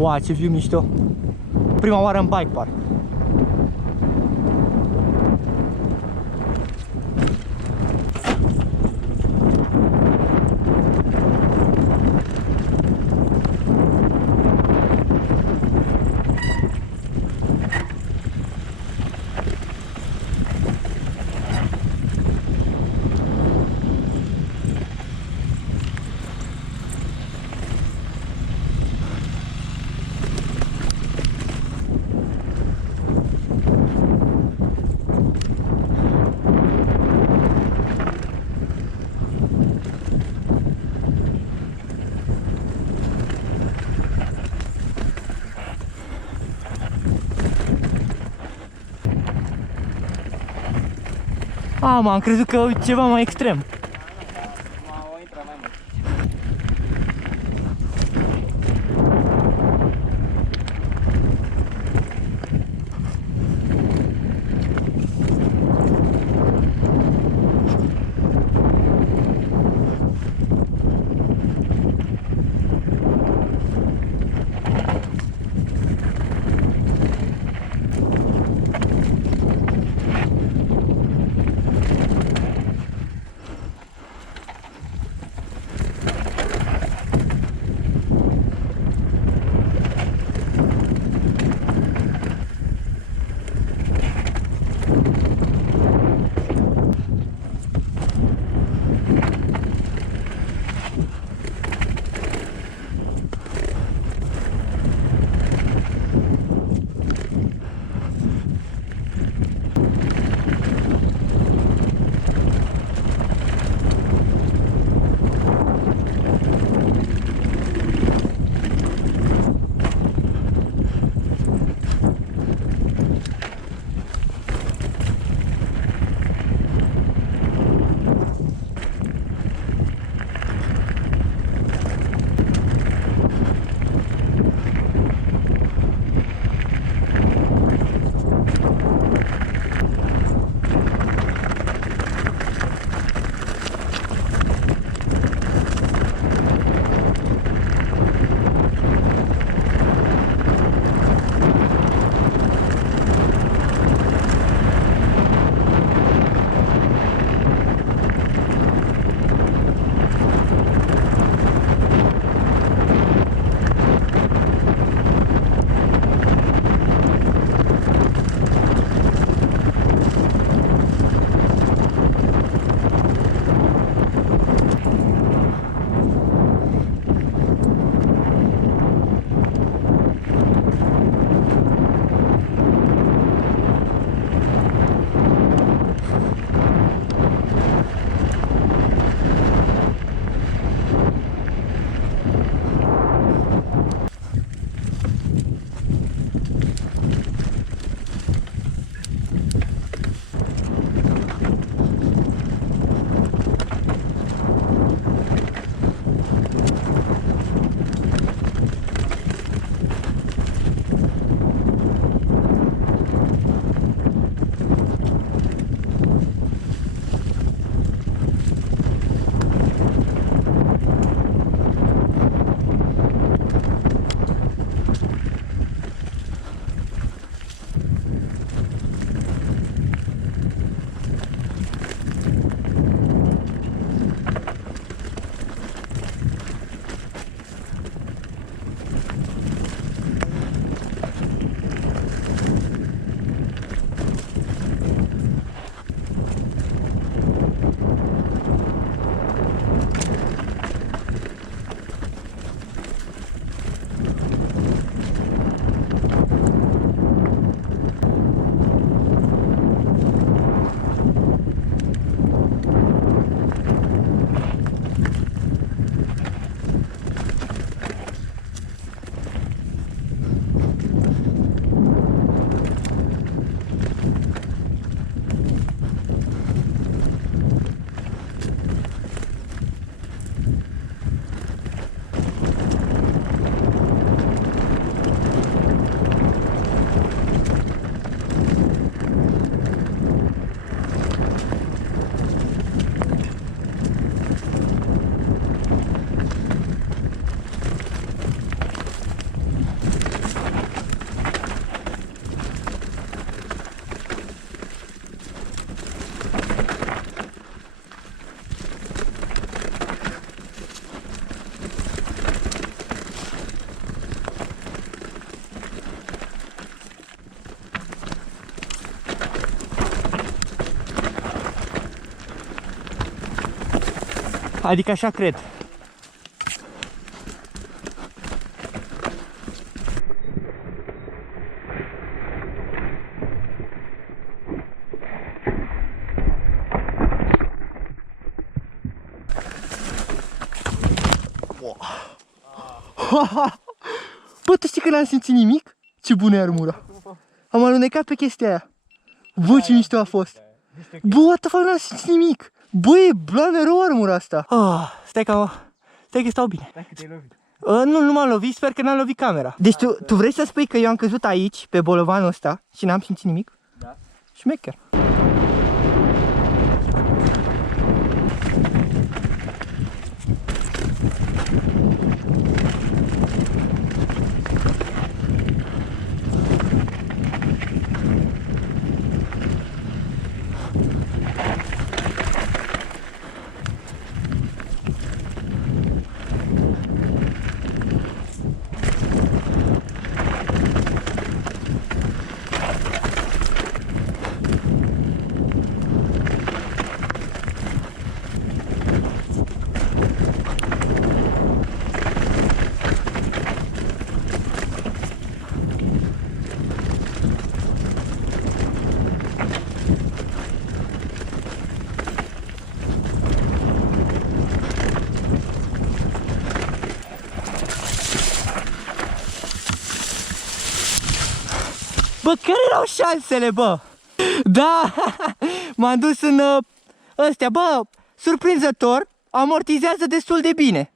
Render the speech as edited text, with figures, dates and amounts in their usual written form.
Wow, ce viu mișto! Prima oară în bike park. Am crezut că ceva mai extrem. Adică așa cred. Bă, tu știi că n-am simțit nimic? Ce bună e armura. Am alunecat pe chestia aia. Bă, ce mișto a fost. Bă, what the fuck, n-am simțit nimic. Bă, e blană rău armura asta. Stai că stau bine. Nu m-am lovit, sper că n-am lovit camera. Deci tu vrei să spui că eu am căzut aici, pe bolovanul ăsta, și n-am simțit nimic? Da. Șmecher. Bă, care erau șansele, bă? Da, m-am dus în ăstea, bă, surprinzător, amortizează destul de bine.